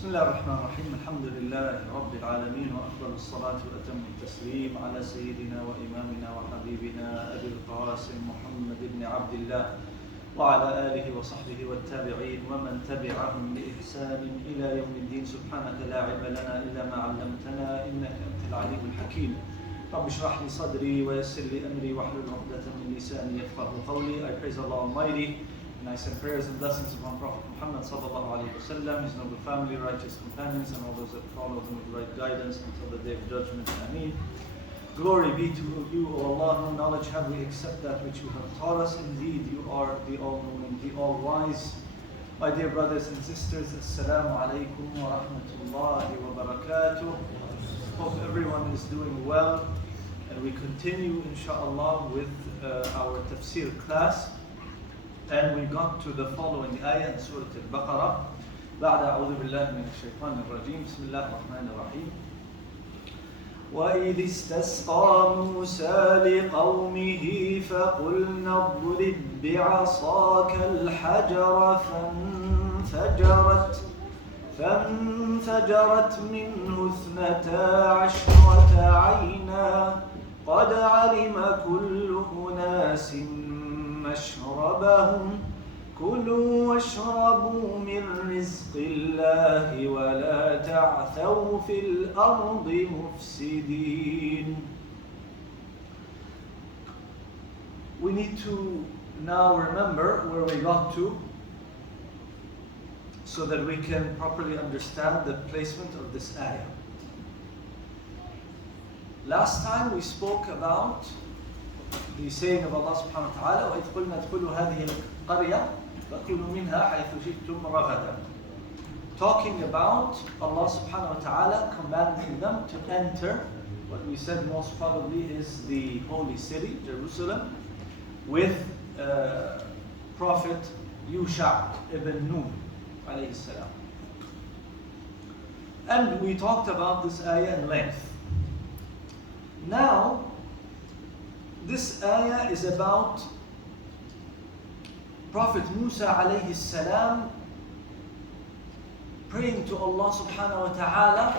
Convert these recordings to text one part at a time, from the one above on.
بسم الله الرحمن الرحيم الحمد لله رب العالمين وأفضل الصلاة وأتم التسليم على سيدنا وإمامنا وحبيبنا أبي القاسم محمد بن عبد الله وعلى آله وصحبه والتابعين ومن تبعهم بإحسان إلى يوم الدين. سبحانك لا علم لنا إلا ما علمتنا إنك أنت العليم الحكيم. رب اشرح لي صدري ويسر لي أمري واحلل عقدة من لساني يفقهوا قولي. I praise Allah Almighty, and I send prayers and blessings upon Prophet Muhammad sallallahu alaihi wasallam, his noble family, righteous companions, and all those that follow them with right guidance until the day of judgment. Ameen. Glory be to you, O Allah. No knowledge have we except that which you have taught us. Indeed, you are the all-knowing, the all-wise. My dear brothers and sisters, Assalamu alaikum wa rahmatullahi wa barakatuh. Hope everyone is doing well. And we continue, inshaAllah, with our tafsir class. And we got to the following ayah in Surah al-Baqarah. بعد أعوذ بالله من الشيطان الرجيم. بسم الله الرحمن الرحيم. وإذ استسقى موسى لقومه فقلنا اضرب بعصاك الحجر فانفجرت منه 12 عينا قد علم كل أناس مشربهم كلوا واشربوا من رزق الله ولا تعثوا في الأرض مفسدين. We need to now remember where we got to so that we can properly understand the placement of this ayah. Last time we spoke about the saying of Allah subhanahu wa ta'ala, وَإِذْ قُلْنَا ادْخُلُوا هَذِهِ الْقَرْيَةَ فَكُلُوا مِنْهَا حَيْثُ شِئْتُمْ رَغَدًا. Talking about Allah subhanahu wa ta'ala commanding them to enter what we said most probably is the holy city, Jerusalem, with Prophet Yusha ibn Nun alayhi salam. And we talked about this ayah in length. Now, this ayah is about Prophet Musa alayhi salam praying to Allah subhanahu wa ta'ala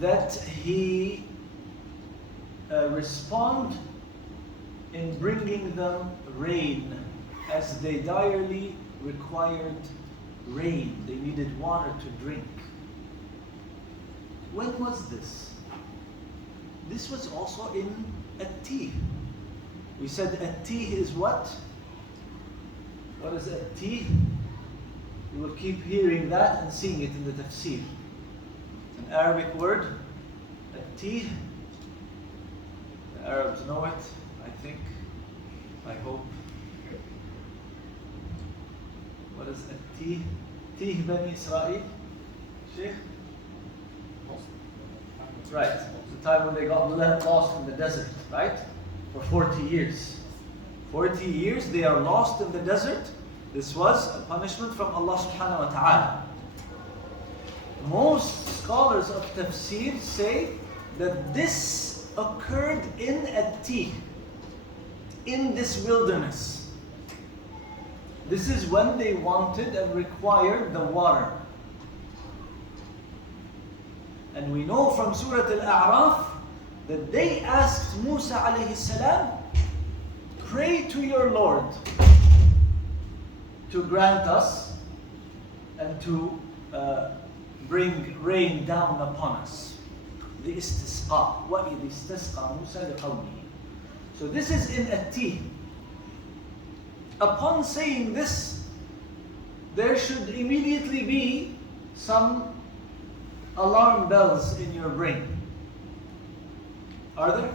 that he respond in bringing them rain, as they direly required rain. They needed water to drink. When was this? This was also in at-tih. We said at-tih is what? What is at-tih? You will keep hearing that and seeing it in the tafsir. An Arabic word, at-tih. The Arabs know it, I think. I hope. What is at-tih? Tih Bani Israel? Sheikh? Right. The time when they got lost in the desert, right? For 40 years. 40 years they are lost in the desert. This was a punishment from Allah subhanahu wa ta'ala. Most scholars of tafsir say that this occurred in at-tih, in this wilderness. This is when they wanted and required the water. And we know from Surah Al-A'raf that they asked Musa alayhi salam, pray to your Lord to grant us and to bring rain down upon us. The istisqa. وَإِذِ اسْتَسْقَى مُوسَى لِقَوْمِهِ. So this is in at-tih. Upon saying this, there should immediately be some alarm bells in your brain. Are there?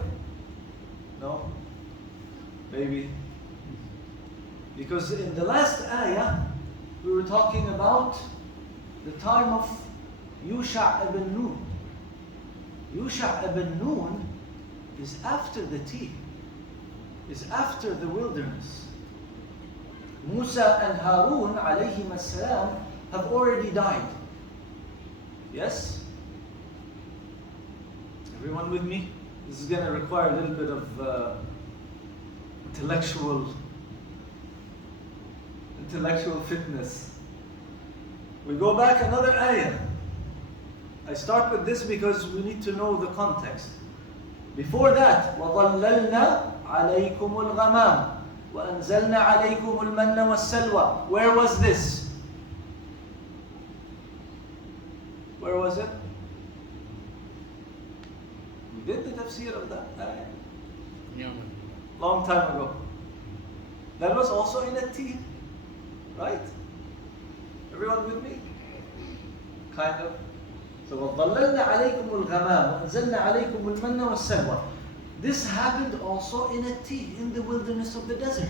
No? Maybe. Because in the last ayah, we were talking about the time of Yusha ibn Nun. Yusha ibn Nun is after the tea, is after the wilderness. Musa and Harun alayhim as-salam have already died. Yes? Everyone with me? This is going to require a little bit of intellectual fitness. We go back another ayah. I start with this because we need to know the context. Before that, وَظَلَّلْنَا عَلَيْكُمُ الْغَمَامِ وَأَنزَلْنَا عَلَيْكُمُ الْمَنَّ وَالسَّلْوَى. Where was this? Where was it? We did the tafsir of that ayah. Long time ago. That was also in a tea, right? Everyone with me? Kind of. So وَظَلَّلْنَا عَلَيْكُمُ الْغَمَامِ وَأَنزَلْنَا عَلَيْكُمُ الْمَنَّ وَالسَّلْوَى. This happened also in a tea, in the wilderness of the desert.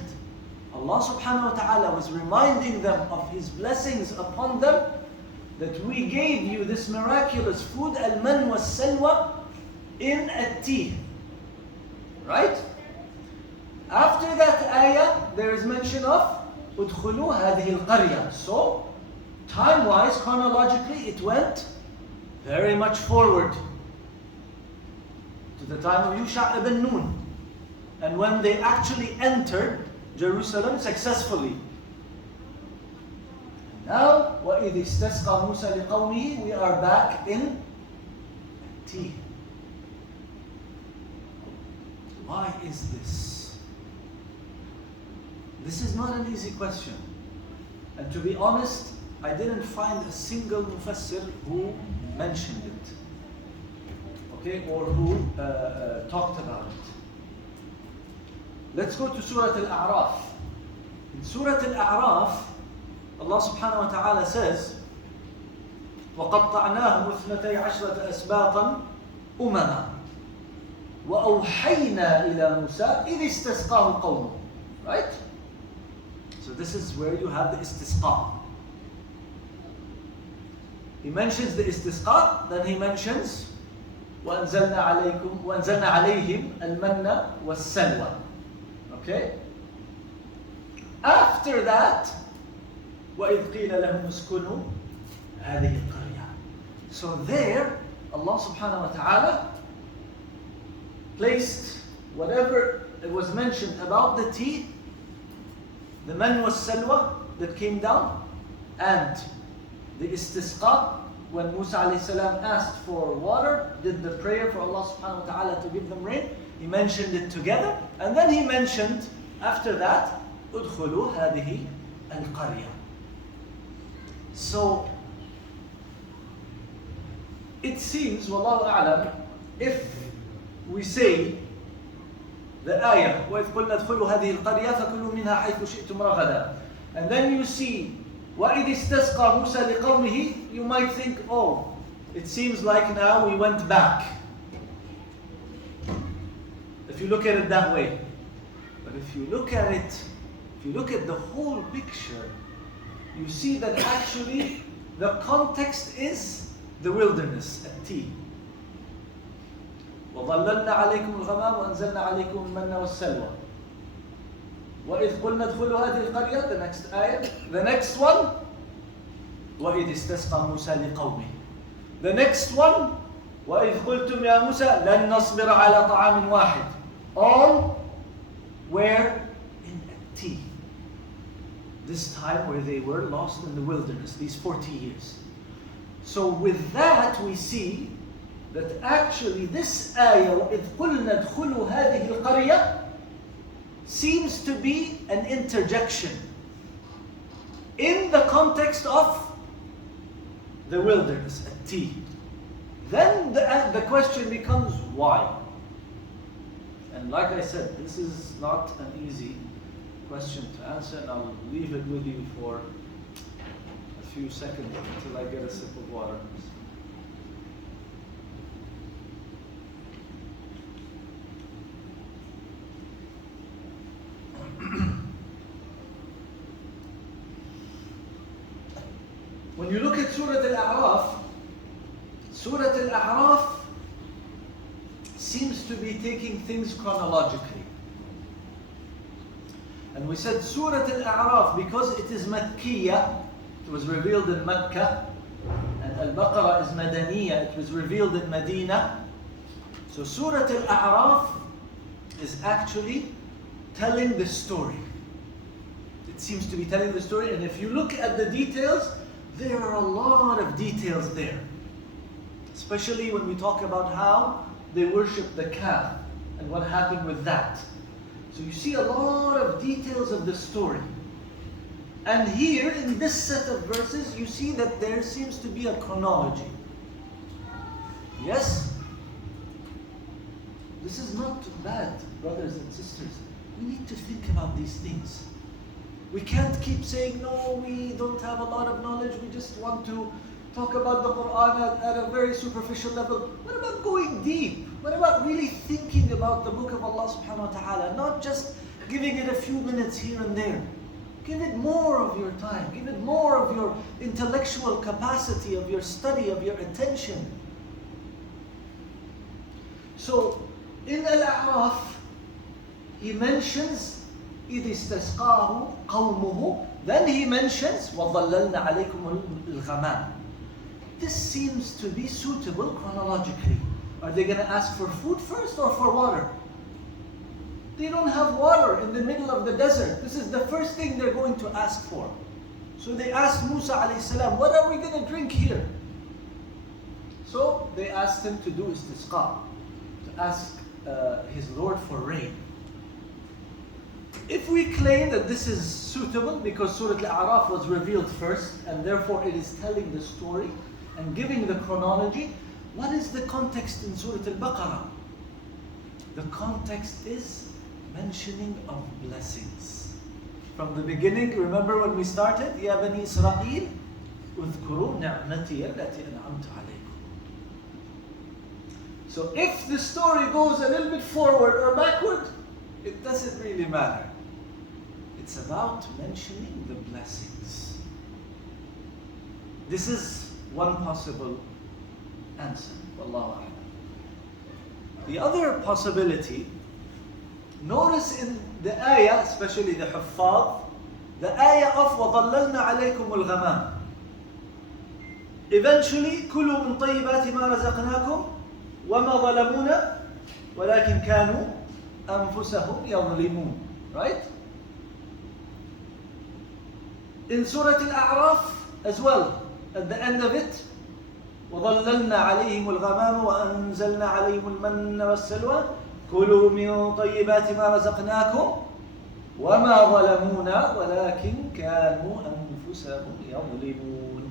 Allah subhanahu wa ta'ala was reminding them of His blessings upon them, that we gave you this miraculous food, al-man was-salwa, in a tea. Right? After that ayah, there is mention of udkhulu hadhihi al-qaryah. So, time-wise, chronologically, it went very much forward to the time of Yusha ibn Nun. And when they actually entered Jerusalem successfully. Now, وَإِذِ اسْتَسْقَى مُوسَى لِقَوْمِهِ, we are back in tea. Why is this? This is not an easy question. And to be honest, I didn't find a single mufassir who mentioned it. Okay, or who talked about it. Let's go to Surah Al-A'raf. In Surah Al-A'raf, Allah subhanahu wa ta'ala says, وَقَطَّعْنَاهُمُ اثْنَتَيْ عَشْرَةَ أَسْبَاطًا أُمَمًا وَأَوْحَيْنَا إِلَى مُوسَى إِذِ اسْتَسْقَاهُ قَوْمُهُ. Right? So this is where you have the istisqa. He mentions the istisqa, then he mentions وَأَنزَلْنَا عَلَيْهِمْ الْمَنَّ وَالسَّلْوَى. Okay? After that, وَإِذْ قِيلَ لَهُمُ اسْكُنُوا هَذِهِ الْقَرْيَةِ. So there, Allah subhanahu wa ta'ala placed whatever it was mentioned about the tea, the man was salwa that came down, and the istisqa, when Musa alayhi salam asked for water, did the prayer for Allah subhanahu wa ta'ala to give them rain, he mentioned it together, and then he mentioned after that, udkhulu hadihi al-qaryah. So it seems, wallahu a'lam, if we say the ayah, وَإِذْ قُلْنَا ادْخُلُوا هَذِهِ الْقَرْيَةَ فَكُلُوا مِنْهَا حَيْثُ شِئْتُمْ رَغَدًا, and then you see وَإِذِ اسْتَسْقَى مُوسَى لِقَوْمِهِ, you might think, oh, it seems like now we went back. If you look at it that way. But if you look at it, if you look at the whole picture, you see that actually the context is the wilderness at tea. وَظَلَّلْنَا عَلَيْكُمُ الْغَمَامَ وَأَنزَلْنَا عَلَيْكُمُ الْمَنَّ وَالسَّلْوَى. وَإِذْ قُلْنَا ادْخُلُوا هَذِهِ الْقَرْيَةَ, the next ayah. The next one, وَإِذْ اسْتَسْقَى مُوسَى لِقَوْمِهِ. The next one, وَإِذْ قُلْتُمْ يَا مُوسَى لَن نَّصْبِرَ عَلَى طَعَامٍ وَاحِدٍ. All were in a tea. This time where they were lost in the wilderness, these 40 years. So with that we see that actually this ayah, وَإِذْ قُلْنَا ادْخُلُوا هَذِهِ الْقَرْيَةِ, seems to be an interjection in the context of the wilderness at tea. Then the question becomes why? And like I said, this is not an easy question to answer, and I'll leave it with you for a few seconds until I get a sip of water. When you look at Surah Al-A'raf seems to be taking things chronologically. And we said Surah Al-A'raf, because it is Makkiyah, it was revealed in Mecca, and al-Baqarah is Madaniyah, it was revealed in Medina. So Surah Al-A'raf is actually telling the story. It seems to be telling the story, and if you look at the details, there are a lot of details there. Especially when we talk about how they worship the calf and what happened with that. So you see a lot of details of the story. And here in this set of verses, you see that there seems to be a chronology. Yes? This is not bad, brothers and sisters. We need to think about these things. We can't keep saying, no, we don't have a lot of knowledge, we just want to talk about the Qur'an at a very superficial level. What about going deep? What about really thinking about the book of Allah subhanahu wa ta'ala? Not just giving it a few minutes here and there. Give it more of your time. Give it more of your intellectual capacity, of your study, of your attention. So, in Al-A'raf, he mentions إِذِ اسْتَسْقَاهُ قَوْمُهُ. Then he mentions وَظَلَّلْنَا عَلَيْكُمُ الْغَمَامِ. This seems to be suitable chronologically. Are they going to ask for food first or for water? They don't have water in the middle of the desert. This is the first thing they're going to ask for. So they asked Musa alayhi salam, what are we going to drink here? So they asked him to do istisqa, to ask his Lord for rain. If we claim that this is suitable because Surah Al-A'raf was revealed first and therefore it is telling the story and giving the chronology, what is the context in Surah Al-Baqarah? The context is mentioning of blessings. From the beginning, remember when we started? Ya Bani Israel, اذكروا نعمتي التي أنعمت عليكم. So if the story goes a little bit forward or backward, it doesn't really matter. It's about mentioning the blessings. This is one possible answer. Wallahu a'lam. The other possibility, notice in the ayah, especially the huffaz, the ayah of وَظَلَّلْنَا عَلَيْكُمُ الْغَمَامِ. Eventually, كُلُوا مِنْ طَيِّبَاتِ مَا رَزَقْنَاكُمْ وَمَا ظَلَمُونَ وَلَكِنْ كَانُوا أَنفُسَهُمْ يَظْلِمُونَ. Right? In Surah Al-A'raf as well, at the end of it, وَظَلَّلْنَا عَلَيْهِمُ الْغَمَامُ وَأَنزَلْنَا عَلَيْهِمُ الْمَنَّ وَالسَّلْوَى كُلُوا مِنْ طَيِّبَاتِ مَا رَزَقْنَاكُمْ وَمَا ظَلَمُونَا وَلَكِنْ كَانُوا أَنفُسَهُمْ يَظْلِمُونَ.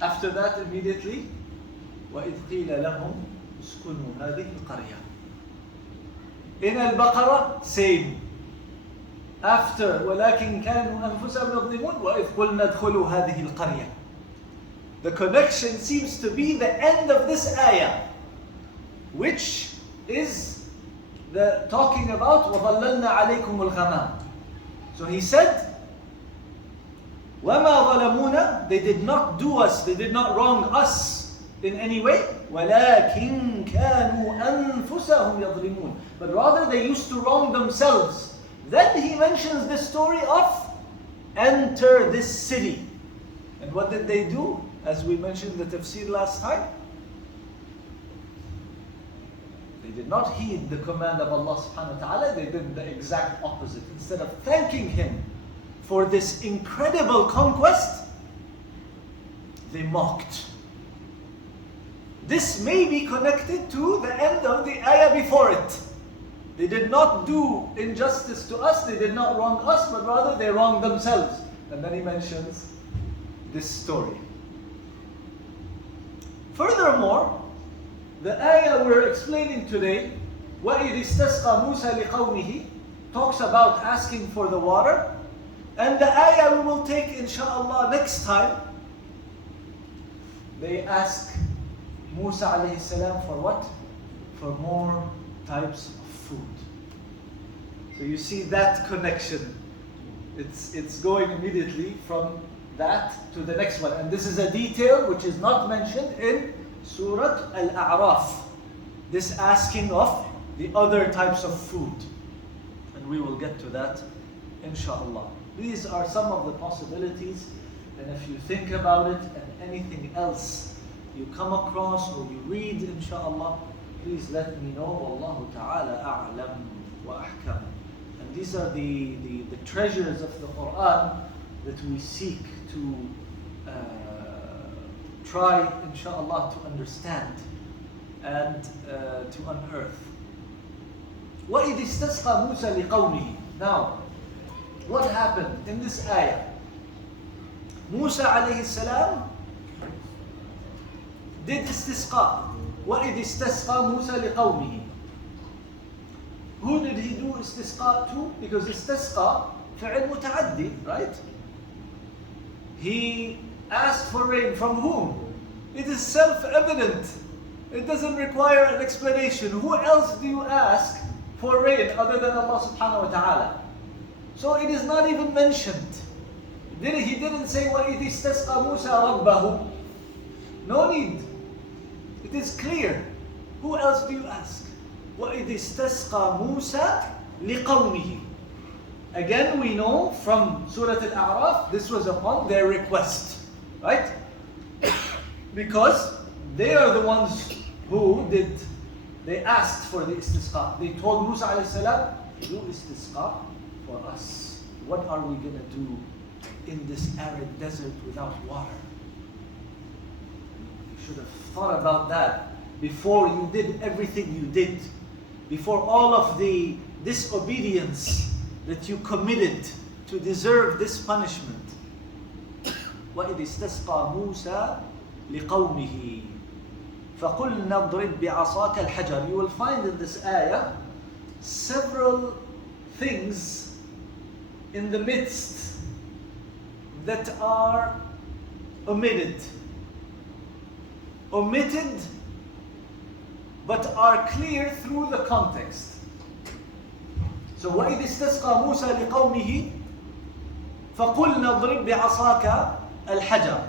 After that, immediately, وَإِذْ قِيلَ لَهُمْ اسْكُنُوا هَذِهِ الْقَرْيَةِ. In al-Baqarah, same. After وَلَكِنْ كَانُوا أَنفُسَهُمْ يَظْلِمُونَ وَإِذْ قُلْنَا ادْخُلُوا هَذِهِ الْقَرْيَةِ. The connection seems to be the end of this ayah, which is the talking about وَظَلَّلْنَا عَلَيْكُمُ الْغَمَامِ. So he said, وَمَا ظَلَمُونَ, they did not do us, they did not wrong us in any way. وَلَكِنْ كَانُوا أَنفُسَهُمْ يَظْلِمُونَ. But rather they used to wrong themselves. Then he mentions the story of enter this city. And what did they do? As we mentioned in the tafsir last time, they did not heed the command of Allah subhanahu wa ta'ala, they did the exact opposite. Instead of thanking Him for this incredible conquest, they mocked. This may be connected to the end of the ayah before it. They did not do injustice to us, they did not wrong us, but rather they wronged themselves. And then he mentions this story. Furthermore, the ayah we're explaining today, وَإِذِ اسْتَسْقَى مُوسَى لِقَوْمِهِ, talks about asking for the water. And the ayah we will take inshallah next time, they ask Musa alayhi salam for what? For more types of food. So you see that connection. It's going immediately from that to the next one. And this is a detail which is not mentioned in Surah Al-A'raf. This asking of the other types of food. And we will get to that inshallah. These are some of the possibilities. And if you think about it and anything else you come across or you read inshallah, please let me know. Wallahu ta'ala a'lam wa ahkam. And these are the treasures of the Qur'an that we seek to try, inshallah, to understand and to unearth. وَإِذِ اسْتَسْقَى مُوسَى لِقَوْمِهِ. Now, what happened in this ayah? Musa alayhi salam did istisqa. وَإِذِ اسْتَسْقَى مُوسَى لِقَوْمِهِ. Who did he do istisqa to? Because istisqa فعل متعدي, right? He asked for rain from whom? It is self-evident. It doesn't require an explanation. Who else do you ask for rain other than Allah subhanahu wa ta'ala? So it is not even mentioned. He didn't say وَإِذِ اسْتَسْقَى مُوسَى رَبَّهُ. No need. It is clear. Who else do you ask? وَإِذِ اسْتَسْقَى مُوسَى لِقَوْمِهِ. Again, we know from Surah Al-A'raf, this was upon their request, right? Because they are the ones who they asked for the istisqa. They told Musa alayhi salam, do istisqa for us. What are we going to do in this arid desert without water? You should have thought about that before you did everything you did. Before all of the disobedience that you committed to deserve this punishment. وَإِذِ اسْتَسْقَى مُوسَى لِقَوْمِهِ فَقُلْنَا اضْرِبْ بِعَصَاكَ الْحَجَرِ. You will find in this ayah several things in the midst that are omitted. Omitted, but are clear through the context. So وَإِذِ اسْتَسْقَى مُوسَى لِقَوْمِهِ فَقُلْنَا اضْرِبْ بِعَصَاكَ الْحَجَرِ.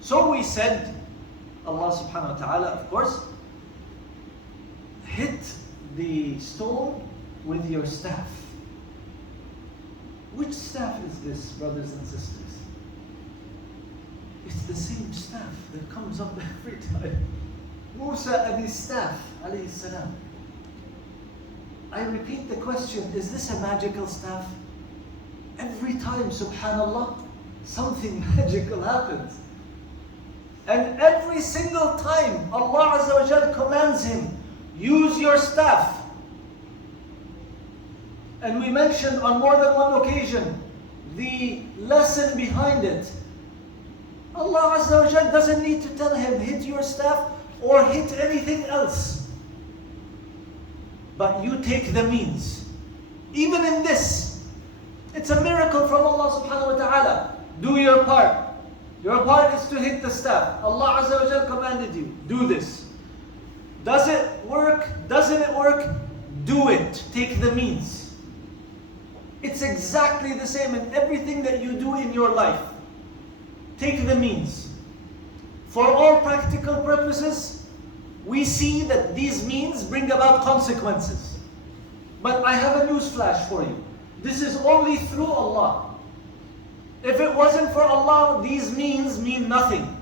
So we said, Allah subhanahu wa ta'ala, of course, hit the stone with your staff. Which staff is this, brothers and sisters? It's the same staff that comes up every time. Musa and his staff, alayhi salam. I repeat the question, is this a magical staff? Every time, subhanallah, something magical happens. And every single time, Allah Azza wa Jal commands him, use your staff. And we mentioned on more than one occasion, the lesson behind it. Allah Azza wa Jal doesn't need to tell him, hit your staff or hit anything else. But you take the means. Even in this, it's a miracle from Allah subhanahu wa ta'ala. Do your part. Your part is to hit the staff. Allah Azza wa Jal commanded you, do this. Does it work? Doesn't it work? Do it. Take the means. It's exactly the same in everything that you do in your life. Take the means. For all practical purposes, we see that these means bring about consequences. But I have a news flash for you. This is only through Allah. If it wasn't for Allah, these means mean nothing.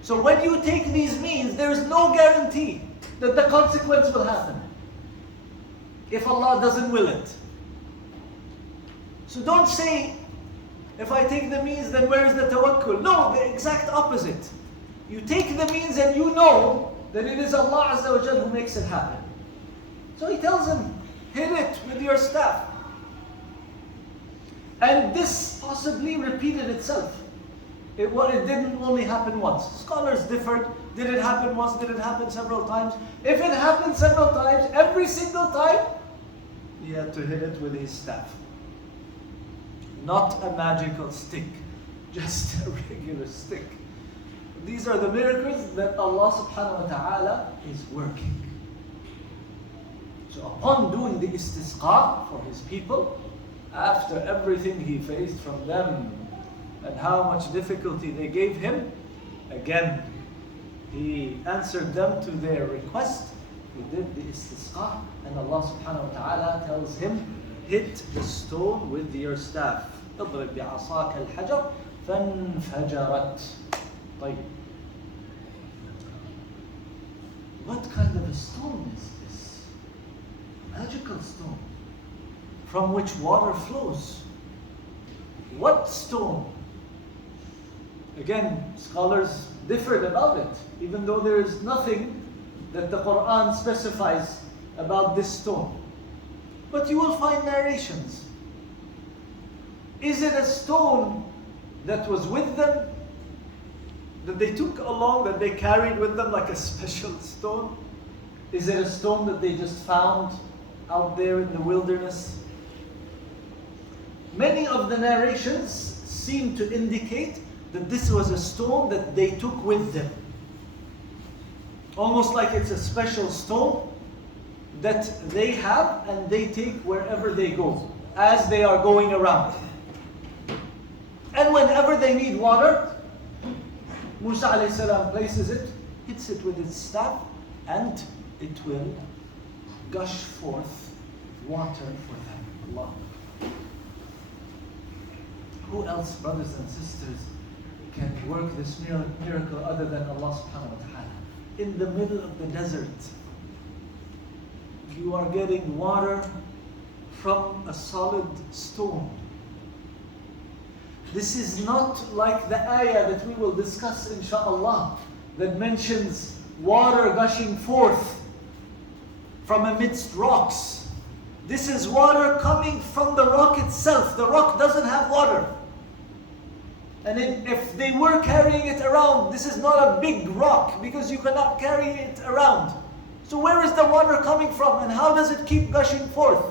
So when you take these means, there is no guarantee that the consequence will happen if Allah doesn't will it. So don't say, if I take the means, then where is the tawakkul? No, the exact opposite. You take the means and you know that it is Allah Azza wa Jal who makes it happen. So he tells him, hit it with your staff. And this possibly repeated itself. It didn't only happen once. Scholars differed. Did it happen once? Did it happen several times? If it happened several times, every single time, he had to hit it with his staff. Not a magical stick, just a regular stick. These are the miracles that Allah subhanahu wa ta'ala is working. So upon doing the istisqa for his people, after everything he faced from them and how much difficulty they gave him, again, he answered them to their request. He did the istisqa, and Allah subhanahu wa ta'ala tells him, hit the stone with your staff. اضرب بعصاك الحجر فانفجرت. طيب. What kind of a stone is this? A magical stone from which water flows. What stone? Again, scholars differed about it, even though there is nothing that the Qur'an specifies about this stone. But you will find narrations. Is it a stone that was with them, that they took along, that they carried with them like a special stone? Is it a stone that they just found out there in the wilderness? Many of the narrations seem to indicate that this was a stone that they took with them. Almost like it's a special stone that they have and they take wherever they go, as they are going around. And whenever they need water, Musa alayhi salam places it, hits it with its staff, and it will gush forth water for them. Allah. Who else, brothers and sisters, can work this miracle other than Allah subhanahu wa ta'ala? In the middle of the desert, you are getting water from a solid stone. This is not like the ayah that we will discuss inshaAllah, that mentions water gushing forth from amidst rocks. This is water coming from the rock itself. The rock doesn't have water. And if they were carrying it around, this is not a big rock, because you cannot carry it around. So where is the water coming from, and how does it keep gushing forth?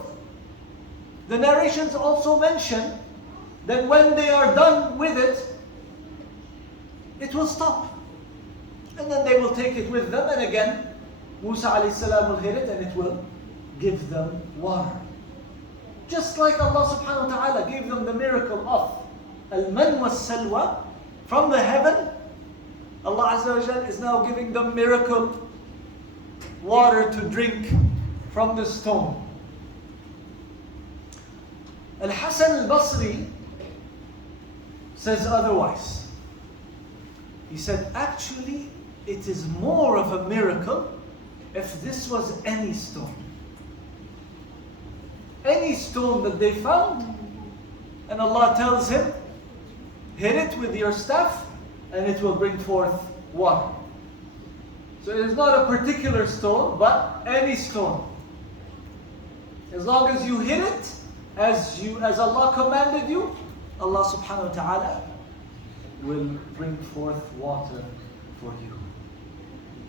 The narrations also mention that when they are done with it, it will stop. And then they will take it with them, and again, Musa alayhi salam will hit it and it will give them water. Just like Allah subhanahu wa ta'ala gave them the miracle of al-man was-salwa from the heaven, Allah Azza wa Jal is now giving them miracle water to drink from the stone. Al-Hasan al-Basri says otherwise. He said, actually, it is more of a miracle if this was any stone. Any stone that they found, and Allah tells him, hit it with your staff, and it will bring forth water. So it is not a particular stone, but any stone. As long as you hit it, as Allah commanded you, Allah subhanahu wa ta'ala will bring forth water for you.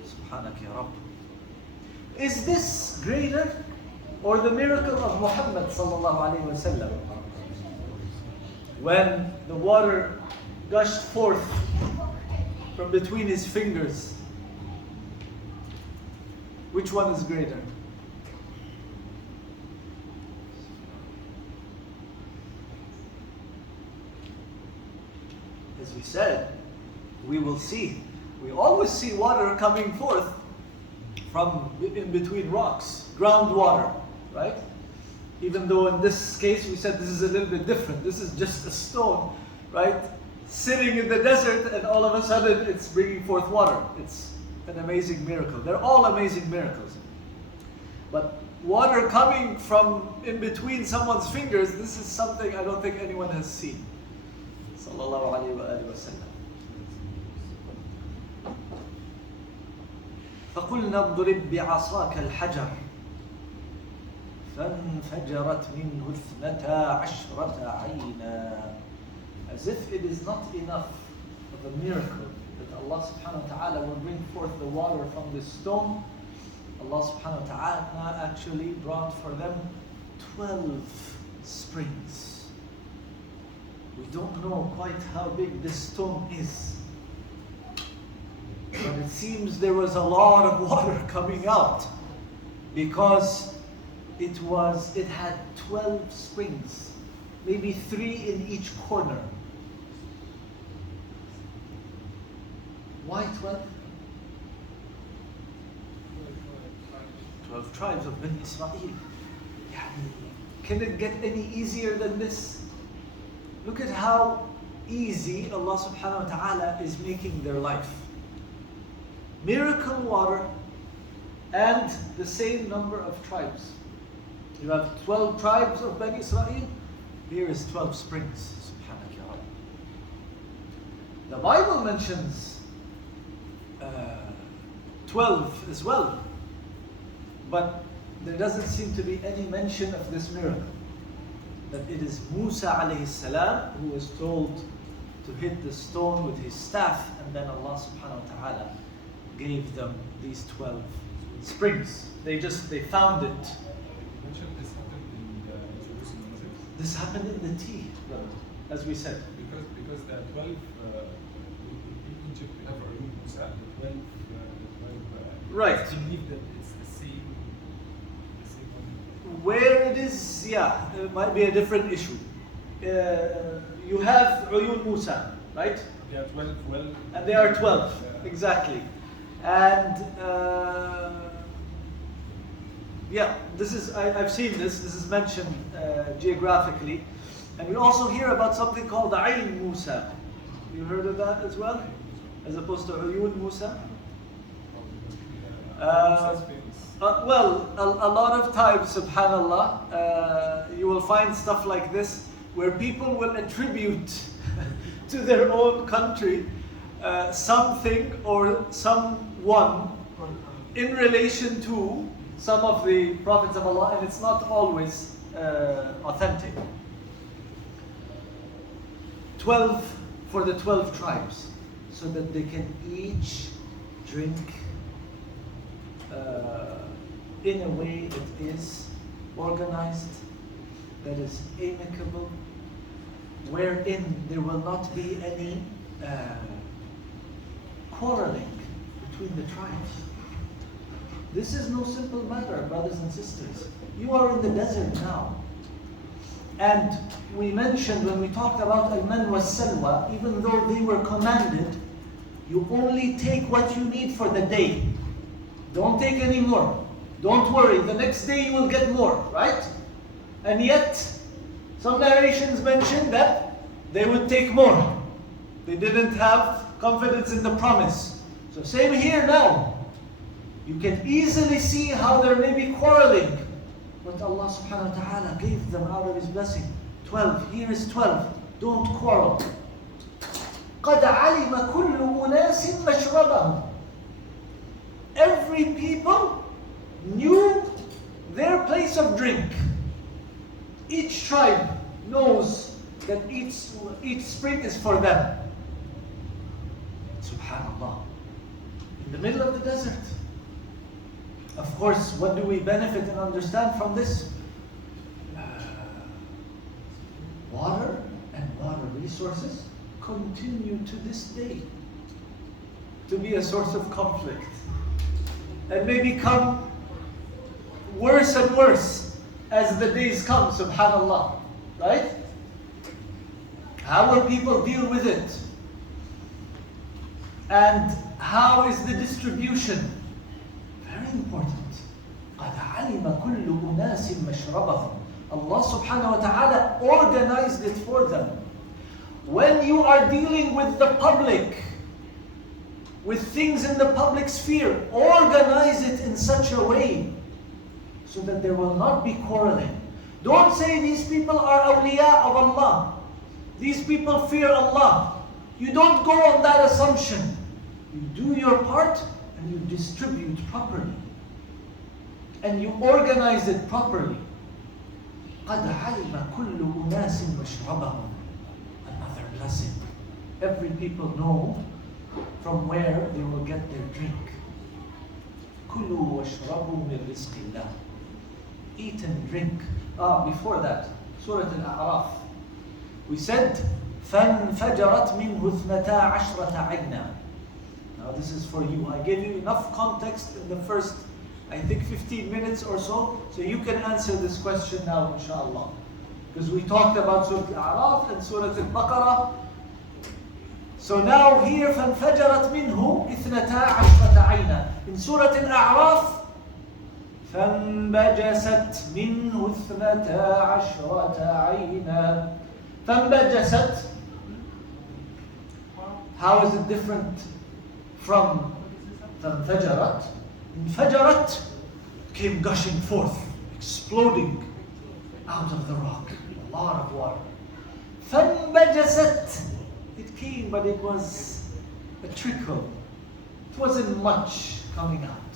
Subhanak ya Rabb. Is this greater, or the miracle of Muhammad sallallahu alayhi wa sallam, when the water gushed forth from between his fingers? Which one is greater? As we said, we will see. We always see water coming forth from in between rocks, groundwater, right? Even though in this case we said this is a little bit different. This is just a stone, right? Sitting in the desert, and all of a sudden it's bringing forth water. It's an amazing miracle. They're all amazing miracles. But water coming from in between someone's fingers, this is something I don't think anyone has seen. Sallallahu alayhi wa alihi wa sallam. فقلنا اضرب بعصاك الحجر فانفجرت منه 12 عينا. As if it is not enough of a miracle that Allah subhanahu wa ta'ala will bring forth the water from this stone, Allah subhanahu wa ta'ala actually brought for them 12 springs. We don't know quite how big this stone is, but it seems there was a lot of water coming out, because it had 12 springs, maybe 3 in each corner. Why 12? 12 tribes of Bani Israel. Can it get any easier than this? Look at how easy Allah subhanahu wa ta'ala is making their life. Miracle water and the same number of tribes. You have 12 tribes of Bani Israel. Here is 12 springs. Subhanak The Bible mentions 12 as well, but there doesn't seem to be any mention of this miracle. That it is Musa alayhi salam who was told to hit the stone with his staff, and then Allah subhanahu wa ta'ala gave them these 12 springs. They found it. Mentioned this happened in Jerusalem, is it? This happened in the tea, as we said. Because the 12 in Egypt we have Uyun Musa, the 12 right. It's believed that it's the same one. Where it is, yeah, it might be a different issue. You have Uyun Musa, right? They are 12, well. And they are 12, exactly. And yeah, this is, I've seen this is mentioned geographically. And we also hear about something called Ayn Musa. You heard of that as well? As opposed to Uyun Musa? Well, a lot of times, subhanallah, you will find stuff like this where people will attribute to their own country something or someone in relation to some of the prophets of Allah, and it's not always authentic. 12 for the 12 tribes, so that they can each drink in a way that is organized, that is amicable, wherein there will not be any quarreling between the tribes. This is no simple matter, brothers and sisters. You are in the desert now. And we mentioned when we talked about al-man wa salwa, even though they were commanded, you only take what you need for the day. Don't take any more. Don't worry, the next day you will get more, right? And yet, some narrations mention that they would take more. They didn't have confidence in the promise. So same here now. You can easily see how there may be quarreling. But Allah subhanahu wa ta'ala gave them out of His blessing. 12, here is 12. Don't quarrel. قَدْ عَلِمَ كُلُّ أُنَاسٍ مَشْرَبَهُمْ. Every people knew their place of drink. Each tribe knows that each spring is for them. Subhanallah. In the middle of the desert. Of course, what do we benefit and understand from this? Water and water resources continue to this day to be a source of conflict, and may become worse and worse as the days come, subhanallah, right? How will people deal with it? And how is the distribution? Very important. قَدْ عَلِمَ كُلُّ أُنَاسٍ مَشْرَبَهُمْ. Allah subhanahu wa ta'ala organized it for them. When you are dealing with the public, with things in the public sphere, organize it in such a way so that there will not be quarreling. Don't say these people are awliya of Allah. These people fear Allah. You don't go on that assumption. You do your part and you distribute properly. And you organize it properly. قَدْ عَلِمَ كُلُّ أُنَاسٍ مَشْرَبَهُمْ. Another blessing. Every people know from where they will get their drink. كُلُوا وَاشْرَبُوا مِنْ رِزْقِ اللَّهِ. Eat and drink. Before that, Surah Al-A'raf. We said, فَانْفَجَرَتْ مِنْهُ اثْنَتَا عَشْرَةَ عَيْنًا. Now this is for you. I gave you enough context in the first, I think 15 minutes or so you can answer this question now, inshallah. Because we talked about Surah Al-A'raf and Surah al-Baqarah. So now here, فَانْفَجَرَتْ مِنْهُ اثْنَتَا عَشْرَةَ عَيْنًا. In Surah Al-A'raf, فَانْبَجَسَتْ مِنْهُ اثْنَتَا عَشْرَةَ عَيْنًا. فَانْبَجَسَتْ. How is it different from فَانْفَجَرَتْ? انفجرت came gushing forth, exploding out of the rock. A lot of water. فَانْبَجَسَتْ. It it came, but it was a trickle. It wasn't much coming out.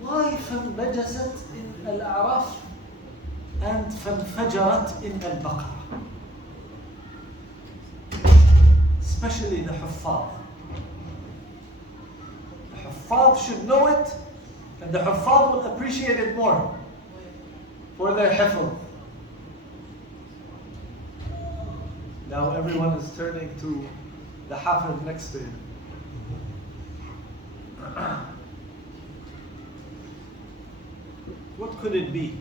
Why فانبجست in al-A'raf and فانفجرت in al-Baqarah? Especially the Huffaz. The Huffaz should know it, and the Huffaz will appreciate it more for their hifz. Now everyone is turning to the Hafiz next to him. What could it be?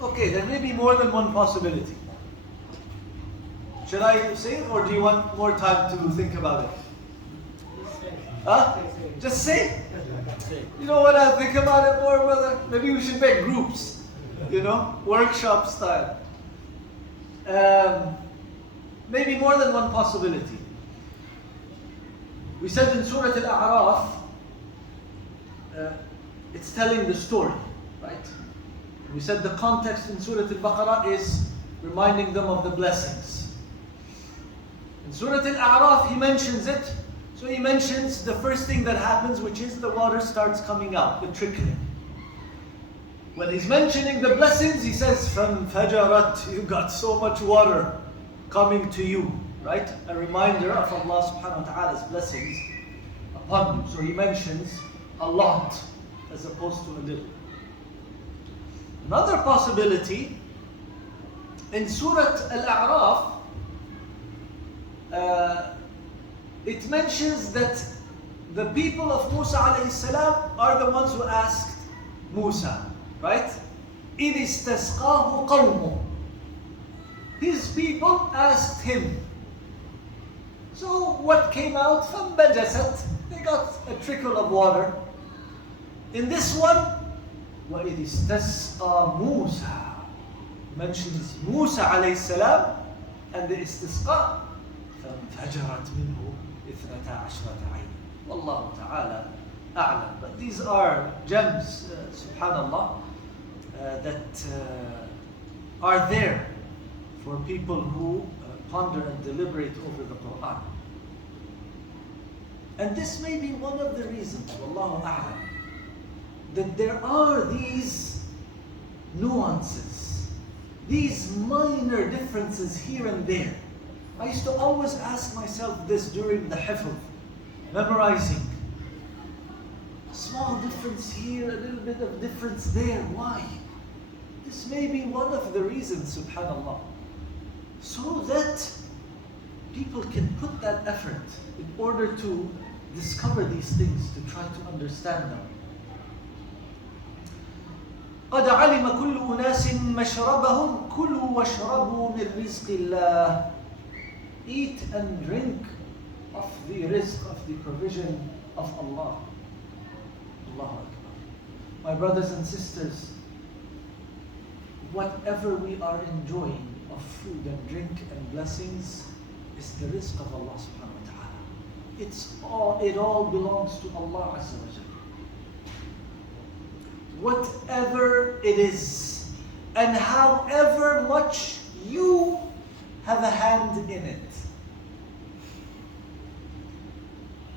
Okay, there may be more than one possibility. Should I say it, or do you want more time to think about it? Huh? Just say? You know what, I'll think about it more, brother. Maybe we should make groups, workshop style. Maybe more than one possibility. We said in Surah Al-A'raf, it's telling the story, right? We said the context in Surah Al-Baqarah is reminding them of the blessings. In Surah Al-A'raf, he mentions it. So he mentions the first thing that happens, which is the water starts coming out, the trickling. When he's mentioning the blessings, he says, فَانْفَجَرَتْ, you got so much water coming to you, right? A reminder of Allah subhanahu wa ta'ala's blessings upon you. So he mentions a lot as opposed to a little. Another possibility, in Surah Al-A'raf, it mentions that the people of Musa alayhi salam are the ones who asked Musa, right? إِذِ اسْتَسْقَاهُ قَوْمُهُ. His people asked him. So what came out? فَانْبَجَسَتْ. They got a trickle of water. In this one, وَإِذِ اسْتَسْقَى مُوسَى mentions Musa alayhi salam and the istisqa. فَانْفَجَرَتْ مِنْهُ 12 عَيْنٍ. وَاللَّهُ تَعَالَى أَعْلَمُ. But these are gems, subhanallah, that are there for people who ponder and deliberate over the Qur'an. And this may be one of the reasons, wallahu a'lam, that there are these nuances, these minor differences here and there. I used to always ask myself this during the hifz, memorizing. Small difference here, a little bit of difference there. Why? This may be one of the reasons, subhanallah. So that people can put that effort in order to discover these things, to try to understand them. قَدْ عَلِمَ كُلُّ أُنَاسٍ مَشْرَبَهُمْ كُلُوا وَاشْرَبُوا مِنْ رِزْقِ اللَّهِ. Eat and drink of the rizq, of the provision of Allah. Allahu Akbar. My brothers and sisters, whatever we are enjoying of food and drink and blessings is the rizq of Allah subhanahu wa ta'ala. It all belongs to Allah Azza wa Jalla. Whatever it is, and however much you have a hand in it.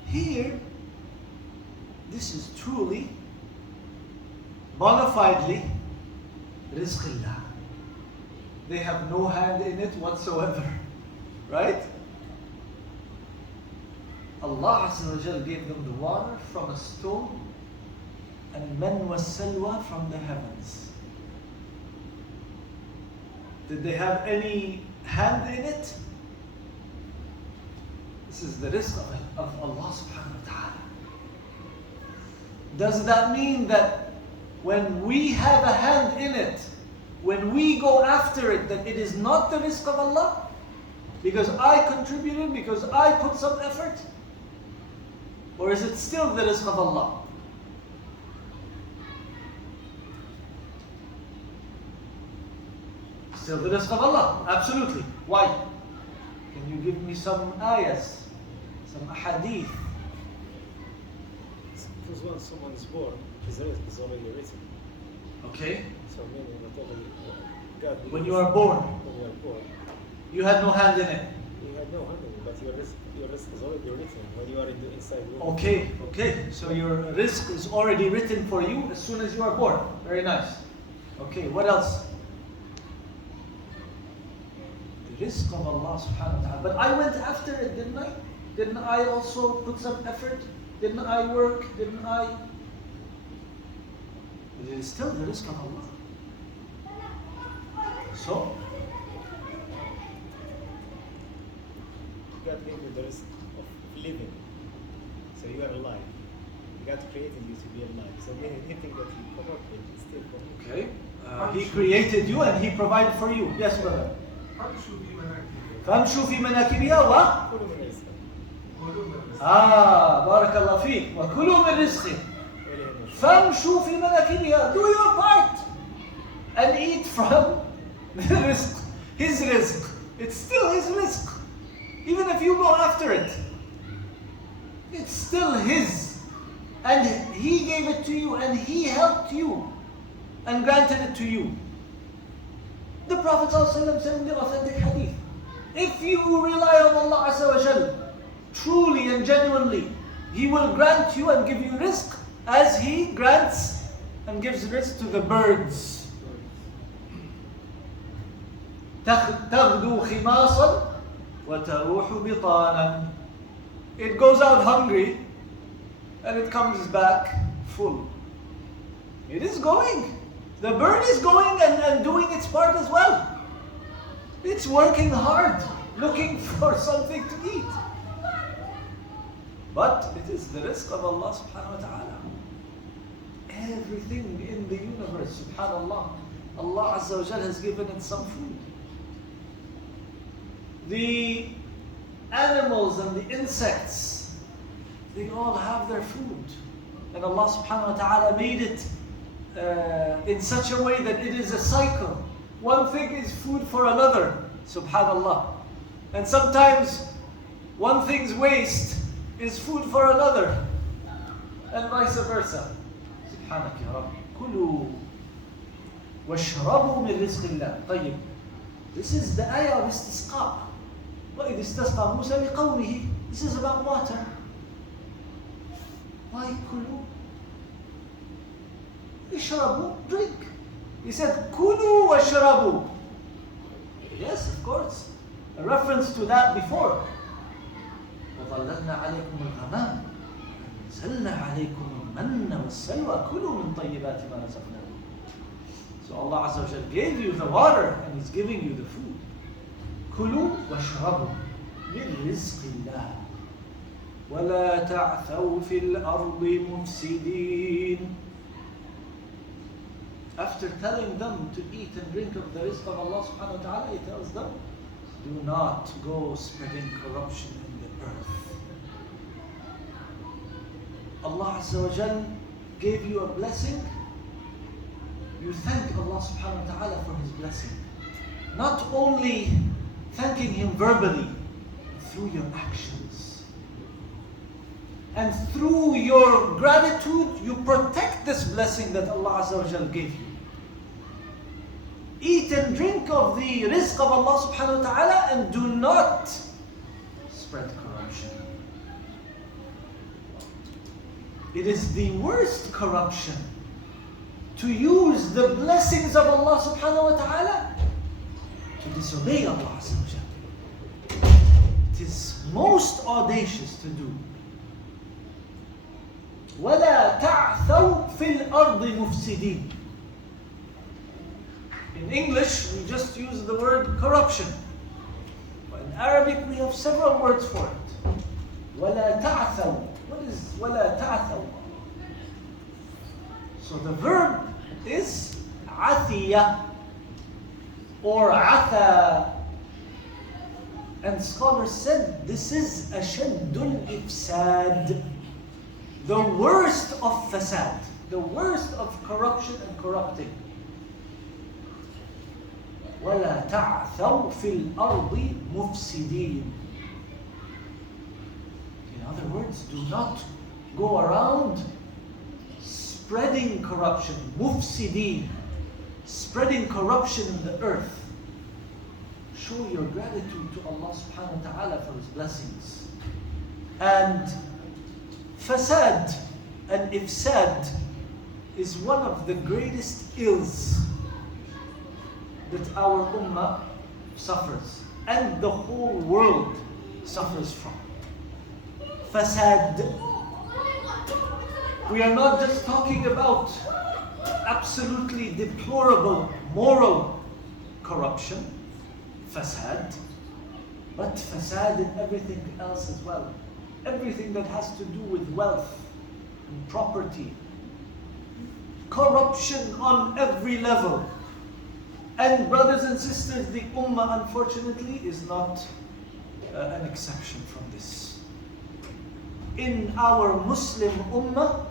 Here, this is truly, bona fidely, rizqillah. They have no hand in it whatsoever, right? Allah Azza wa Jal gave them the water from a stone and man was salwa from the heavens. Did they have any hand in it? This is the rizq of Allah subhanahu wa ta'ala. Does that mean that when we have a hand in it, when we go after it, that it is not the rizq of Allah? Because I contributed, because I put some effort? Or is it still the rizq of Allah? Still the rizq of Allah, absolutely. Why? Can you give me some ayahs, some ahadith? Because when someone is born, his rizq is already written. Okay? So meaning whatever God When wills, you are born, when you are born, you had no hand in it. you had no hand in it, but your risk is already written when you are inside womb. Okay. So your risk is already written for you as soon as you are born. Very nice. Okay, what else? The risk of Allah subhanahu wa ta'ala. But I went after it, didn't I? Didn't I also put some effort? Didn't I work? Didn't I? But it is still the risk of Allah. So, God gave you the risk of living. So you are alive. God created you to be alive. So meaning anything that you corrupted is still for you. okay. He created you and He provided for you. Yes, brother. فامشوا في مناكبها فامشوا في مناكبها كلوا من رزقه. كلوا من رزقه. بارك الله فيك. وكلوا من رزقه. وإليه النشور. فامشوا في مناكبها. Do your part and eat from the rizq. His rizq. It's still His rizq. Even if you go after it, it's still His. And He gave it to you and He helped you and granted it to you. The Prophet ﷺ said in the authentic hadith, if you rely on Allah Azza wa Jal, truly and genuinely, He will grant you and give you rizq as He grants and gives rizq to the birds. تغدو خماصا وتروح بطانا. It goes out hungry and it comes back full. It is going. The bird is going and doing its part as well. It's working hard, looking for something to eat. But it is the rizq of Allah subhanahu wa ta'ala. Everything in the universe, subhanallah, Allah Azza wa Jal has given it some food. The animals and the insects, they all have their food. And Allah subhanahu wa ta'ala made it in such a way that it is a cycle. One thing is food for another, subhanallah. And sometimes one thing's waste is food for another. And vice versa. سبحانك يا رب. كلوا واشربوا من رزق الله. طيب. This is the ayah of istisqa. وإذ استسقى موسى لقومه. This is about water. Why كلوا? اشربوا, drink. He said, كلوا واشربوا. Yes, of course. A reference to that before. وظللنا عليكم الغمام نزلنا عليكم المن والسلوى كلوا من طيبات ما رزقناكم. So Allah Azza wa Jal gave you the water and He's giving you the food. كلوا واشربوا من رزق الله ولا تعثوا في الأرض مفسدين. After telling them to eat and drink of the rizq of Allah subhanahu wa ta'ala, He tells them, do not go spreading corruption in the earth. Allah Azza wa Jal gave you a blessing. You thank Allah subhanahu wa ta'ala for His blessing. Not only thanking Him verbally, through your actions. And through your gratitude, you protect this blessing that Allah Azza wa Jal gave you. Eat and drink of the rizq of Allah subhanahu wa ta'ala and do not spread corruption. It is the worst corruption to use the blessings of Allah subhanahu wa ta'ala to disobey Allah Azza wa Jal. It is most audacious to do. وَلَا تَعْثَوْا فِي الْأَرْضِ مُفْسِدِينَ. In English, we just use the word corruption. But in Arabic, we have several words for it. وَلَا تَعْثَوْا. What is وَلَا تَعْثَوْا? So the verb is عَثِيَ or عَثَى. And scholars said this is أَشَدُّ الْإِفْسَادِ. The worst of fasad, the worst of corruption and corrupting. وَلَا تَعْثَوْا فِي الْأَرْضِ مُفْسِدِينَ. In other words, do not go around spreading corruption, mufsideen, spreading corruption in the earth. Show your gratitude to Allah subhanahu wa ta'ala for His blessings. And fasad and ifsad is one of the greatest ills that our ummah suffers and the whole world suffers from. Fasad. We are not just talking about absolutely deplorable moral corruption, fasad, but fasad in everything else as well. Everything that has to do with wealth and property. Corruption on every level. And brothers and sisters, the ummah unfortunately is not an exception from this. In our Muslim ummah,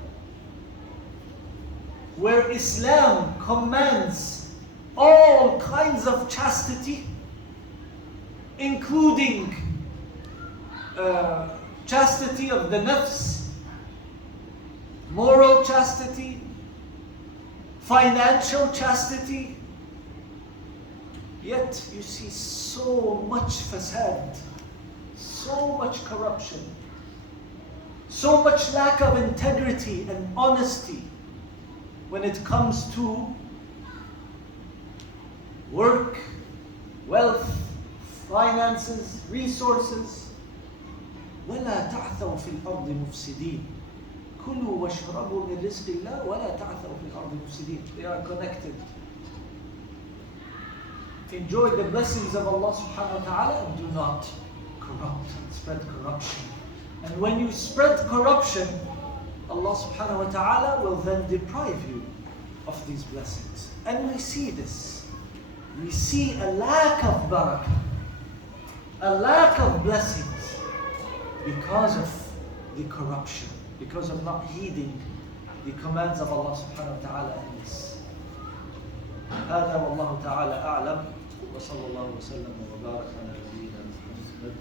where Islam commands all kinds of chastity, including chastity of the nafs, moral chastity, financial chastity, yet you see so much fasad, so much corruption, so much lack of integrity and honesty when it comes to work, wealth, finances, resources. وَلَا تَعْثَوْا فِي الْأَرْضِ مُفْسِدِينَ كُلُوا وَاشْرَبُوا مِنْ رِزْقِ اللَّهِ وَلَا تَعْثَوْا فِي الْأَرْضِ مُفْسِدِينَ. They are connected. Enjoy the blessings of Allah subhanahu wa ta'ala and do not corrupt and spread corruption. And when you spread corruption, Allah subhanahu wa ta'ala will then deprive you of these blessings. And we see this. We see a lack of barakah, a lack of blessings because of the corruption, because of not heeding the commands of Allah subhanahu wa ta'ala in this. هذا والله تعالى أعلم وصلى الله وسلم وبارك على نبينا محمد.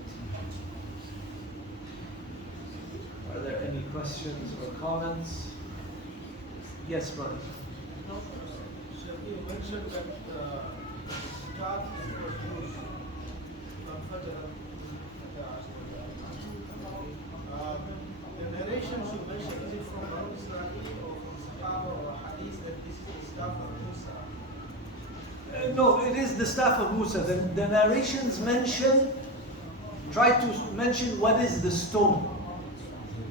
Are there any questions or comments? Yes, brother. No, sir, you mentioned that start is produced from Fajr. The narration should mention is it from Banu Israel or from Sahaba or Hadith that this is the staff of Musa? No, it is the staff of Musa. The narrations try to mention what is the stone.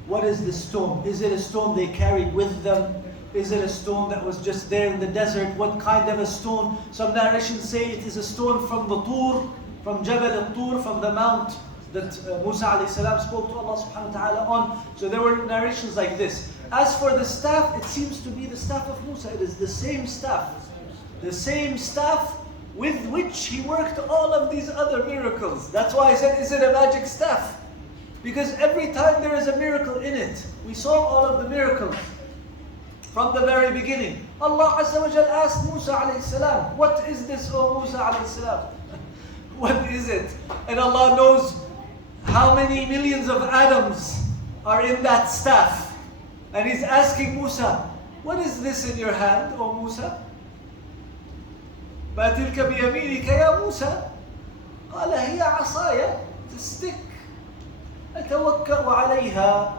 What is the stone? Is it a stone they carried with them? Is it a stone that was just there in the desert? What kind of a stone? Some narrations say it is a stone from the Tur, from Jabal al-Tur, from the mount that Musa alayhi salam spoke to Allah subhanahu wa ta'ala on. So there were narrations like this. As for the staff, it seems to be the staff of Musa. It is the same staff. The same staff with which he worked all of these other miracles. That's why I said, is it a magic staff? Because every time there is a miracle in it. We saw all of the miracles from the very beginning. Allah Azza wa Jal asked Musa alayhi salam, what is this, O Musa alayhi salam? What is it? And Allah knows how many millions of atoms are in that staff. And He's asking Musa, what is this in your hand, O Musa? ما تلك بيمينك يا موسى قال هي عصاي the stick أتوكأ عليها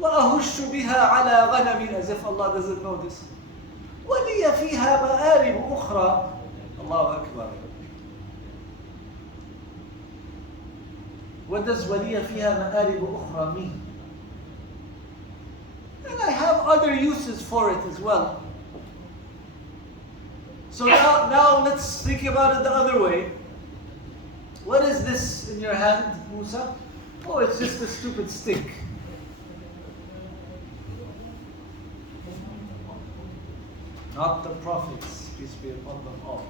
وأهش بها على غنمي, as if Allah doesn't know this. ولي فيها مآرب أخرى. الله أكبر. What does ولي فيها مآرب أخرى mean? And I have other uses for it as well. So now let's think about it the other way. What is this in your hand, Musa? Oh, it's just a stupid stick. Not the prophets, peace be upon them all.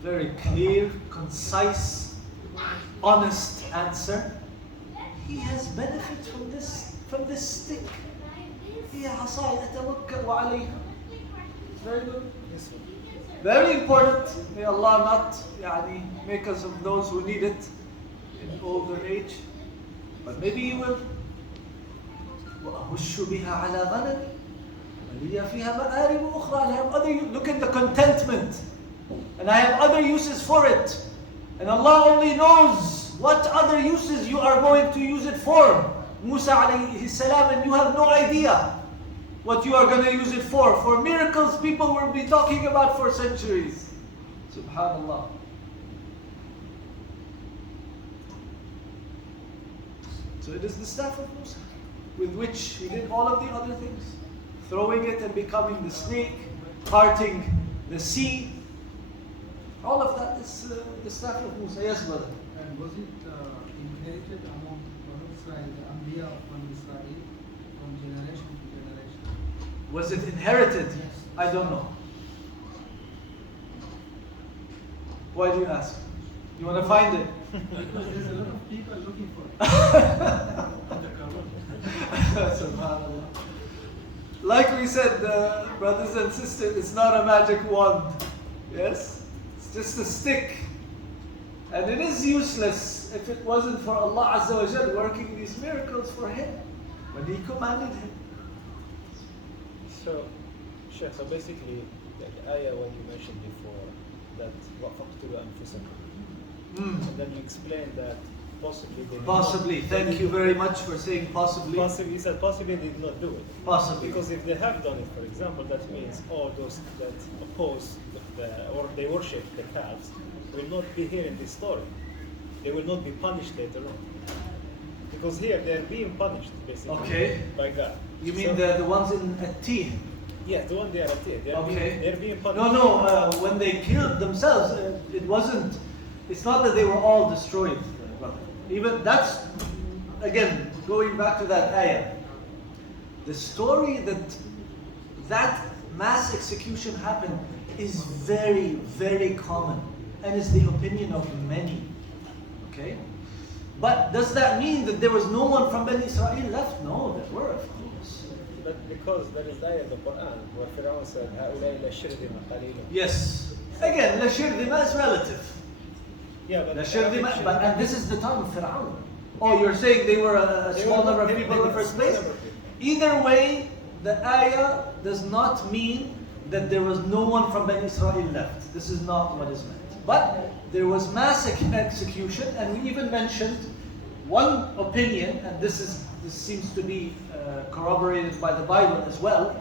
Very clear, concise, honest answer. He has benefit from this stick. هي عصاي أتوكأ عليها. It's very good. Very important. May Allah not make us of those who need it in older age. But maybe He will. وَأَهُشُّ بِهَا عَلَى غَنَمِ. وَلِيَ فِيهَا مَآرِبُ أُخْرَى. And I have other, look at the contentment. And I have other uses for it. And Allah only knows what other uses you are going to use it for. Musa alayhi salam, and you have no idea what you are going to use it for. For miracles people will be talking about for centuries. Subhanallah. So it is the staff of Musa with which he did all of the other things. Throwing it and becoming the snake, parting the sea. All of that is the staff of Musa. Yes, brother. And was it inherited among Banu Israel, the Anbiya of Banu Israel, from generation to generation? Was it inherited? Yes. I don't know. Why do you ask? You want to find it? Because there's a lot of people looking for it. Subhanallah. Like we said, brothers and sisters, it's not a magic wand. Yes? It's just a stick. And it is useless if it wasn't for Allah Azza wa Jal working these miracles for him when he commanded him. So, Sheikh, so basically, the ayah when you mentioned before that وَقَقْتُلُوا أَنفُسَكُمْ, and then you explained that possibly they did Possibly. not, Thank you very much for saying possibly. Possibly, you said possibly they did not do it. Possibly. Because if they have done it, for example, that means all those that oppose or they worship the calves will not be here in this story. They will not be punished later on. Because here they are being punished basically by God. You mean the ones in at T? Yeah, the one they are at here. They're being punished. No, when they killed themselves, it's not that they were all destroyed, brother. Even that's, again, going back to that ayah. The story that mass execution happened is very, very common. And it's the opinion of many. Okay? But does that mean that there was no one from Bani Israel left? No, there were, of course. But because there is ayah in the Qur'an where Fir'aun said, هَؤُلَاءِ لَشِرْذِمَ قَلِيلٌ. Yes. Again, لَشِرْذِمَا is relative. Yeah, but And this is the time of Fir'aun. Oh, you're saying they were a small number of people in the first place? Either way, the ayah does not mean that there was no one from Bani Israel left. This is not what is meant. But there was mass execution, and we even mentioned one opinion, and this seems to be corroborated by the Bible as well,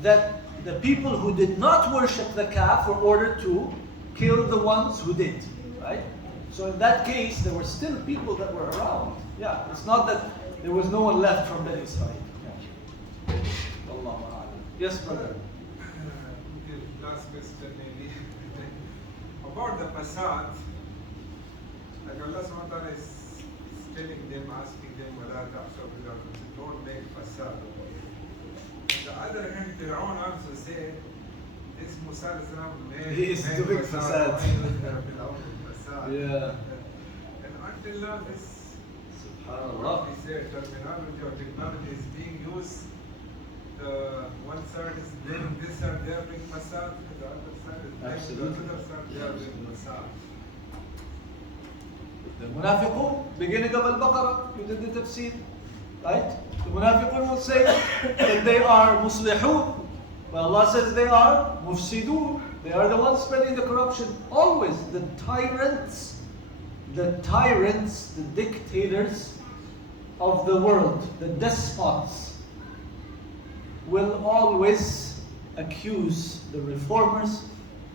that the people who did not worship the calf were ordered to kill the ones who did, right? So in that case, there were still people that were around. Yeah, it's not that there was no one left from Bani Israel. Yeah. Allahu A'lam. Yes, brother. The last question maybe. About the fasad, like Allah subhanahu wa ta'ala is telling them, asking them, وَلَا تَعْصَوْا بِالْأَرْضِ, don't make fasad. On the other hand, Fir'aun also said, this Musa He is doing fasad. Yeah. And until now, this Subhanallah. he said, terminology or technology is being used. One side is blaming this side, they are doing fasad, the other side is blaming the other side, they are doing fasad. The Munafiqun, beginning of al-Baqarah, you did the tafsir, right? The Munafiqun will say that they are muslihun. Well, Allah says they are mufsidun. They are the ones spreading the corruption. Always the tyrants, the dictators of the world, the despots, will always accuse the reformers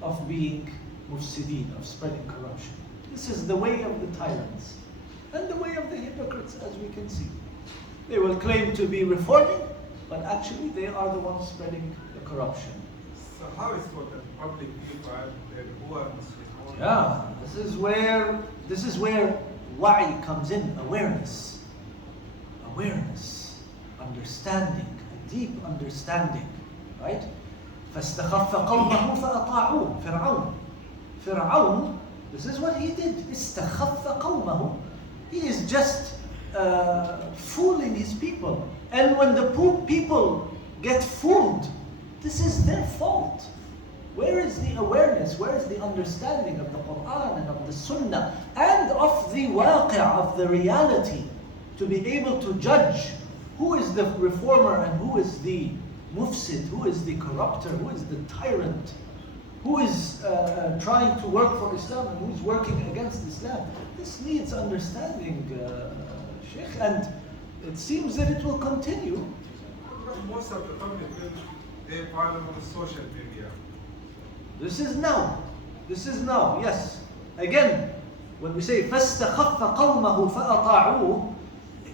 of being mufsideen, of spreading corruption. This is the way of the tyrants and the way of the hypocrites, as we can see. They will claim to be reforming, but actually they are the ones spreading the corruption. So how is for the public people who are Muslims? Yeah, this is where wa'i comes in, awareness, understanding, a deep understanding, right? فَاسْتَخَفَّ قَوْمَهُ فَأَطَاعُوهُ Fir'aun, this is what he did. استخف قومه. He is just fooling his people. And when the people get fooled, this is their fault. Where is the awareness? Where is the understanding of the Qur'an and of the Sunnah and of the waqi', of the reality, to be able to judge who is the reformer and who is the mufsid, who is the corrupter, who is the tyrant, who is trying to work for Islam and who is working against Islam. This needs understanding, Sheikh, and it seems that it will continue. Most of the public they follow on social media. This is now. This is now, yes. Again, when we say فَاسْتَخَفَّ قَوْمَهُ فَأَطَاعُوهُ,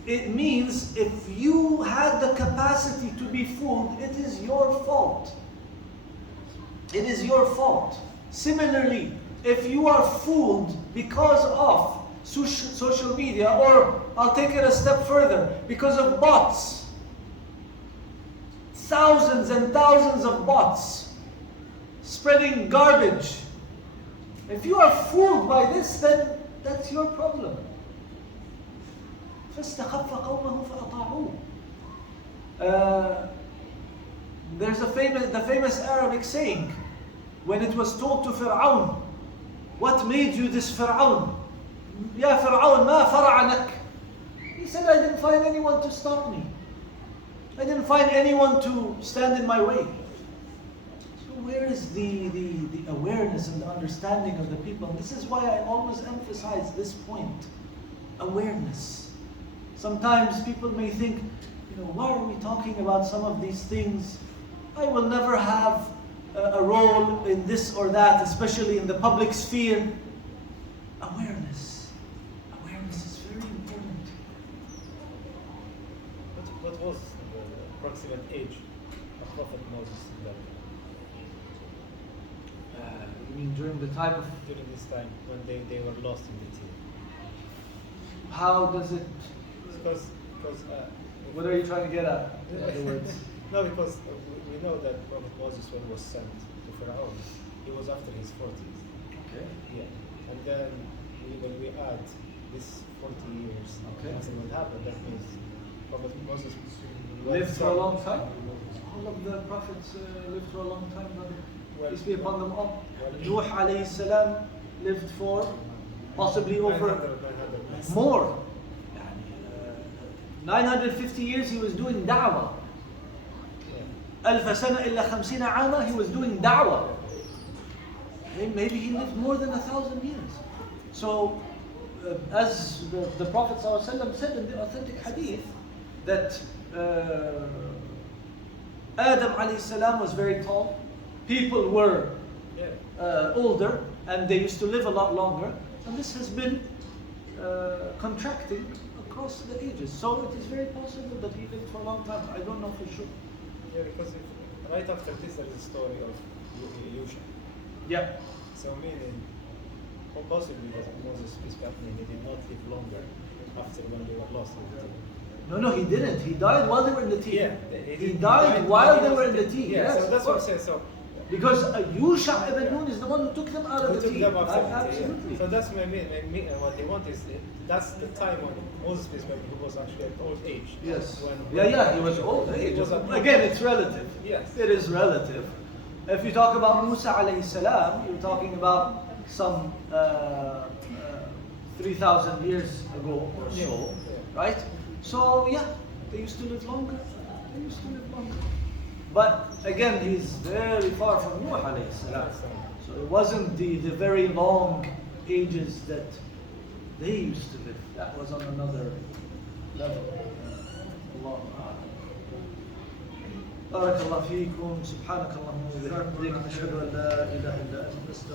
it means if you had the capacity to be fooled, it is your fault. It is your fault. Similarly, if you are fooled because of social media, or I'll take it a step further, because of bots, thousands and thousands of bots spreading garbage. If you are fooled by this, then that's your problem. فَاسْتَخَفَّ قَوْمَهُ فَأَطَاعُوهُ. There's the famous Arabic saying, when it was told to Fir'aun, what made you this Fir'aun? Ya Fir'aun, ma fara'anak? He said, I didn't find anyone to stop me. I didn't find anyone to stand in my way. So where is the awareness and the understanding of the people? And this is why I always emphasize this point. Awareness. Sometimes people may think, why are we talking about some of these things? I will never have a role in this or that, especially in the public sphere. Awareness. Awareness is very important. What was the approximate age of Prophet Moses? You mean during the time of... During this time, when they were lost in the sea. How does it... Because what are you trying to get at? In other words? No, because we know that Prophet Moses, when he was sent to Pharaoh, he was after his 40s. Okay. Yeah. And then when we add this 40 years, Okay. nothing would happen. That means Prophet Moses Lived for a long time? All of the prophets lived for a long time, brother. Peace be upon them all. Nuh alayhi salam lived for possibly over 900. more. 950 years he was doing da'wah. ألف سنة إلا 50 عاما, he was doing da'wah. Maybe he lived more than 1,000 years. So, as the Prophet ﷺ said in the authentic hadith, that Adam alayhi salam was very tall, people were older, and they used to live a lot longer, and this has been contracting across the ages. So it is very possible that he lived for a long time. I don't know for sure. Yeah, because right after this there is a story of Yusha. Yeah. So meaning, or possibly that Moses, peace be upon him, he did not live longer after when they were lost in the sea. No, he didn't. He died while they were in the tea. Yeah, he died while they were in the tea. Yeah, Yes, so that's what I said. So because Yusha ibn Nun is the one who took them out of who the took tea. them after the tea, Absolutely. yeah. So that's what I mean. What they want is that's the time when Moses, peace be upon him, who was actually at old age. Yes. When He was old age. Again, it's relative. Yes. It is relative. If you talk about Musa alayhi salam, you're talking about some 3,000 years ago or so, right? So yeah, they used to live longer. But again, he's very far from Nuh alayhi salam. So it wasn't the very long ages that they used to live. That was on another level. Allah. بارك الله فيكم سبحانك اللهم وبحمدك نشهد ان لا اله الا انت نستغفرك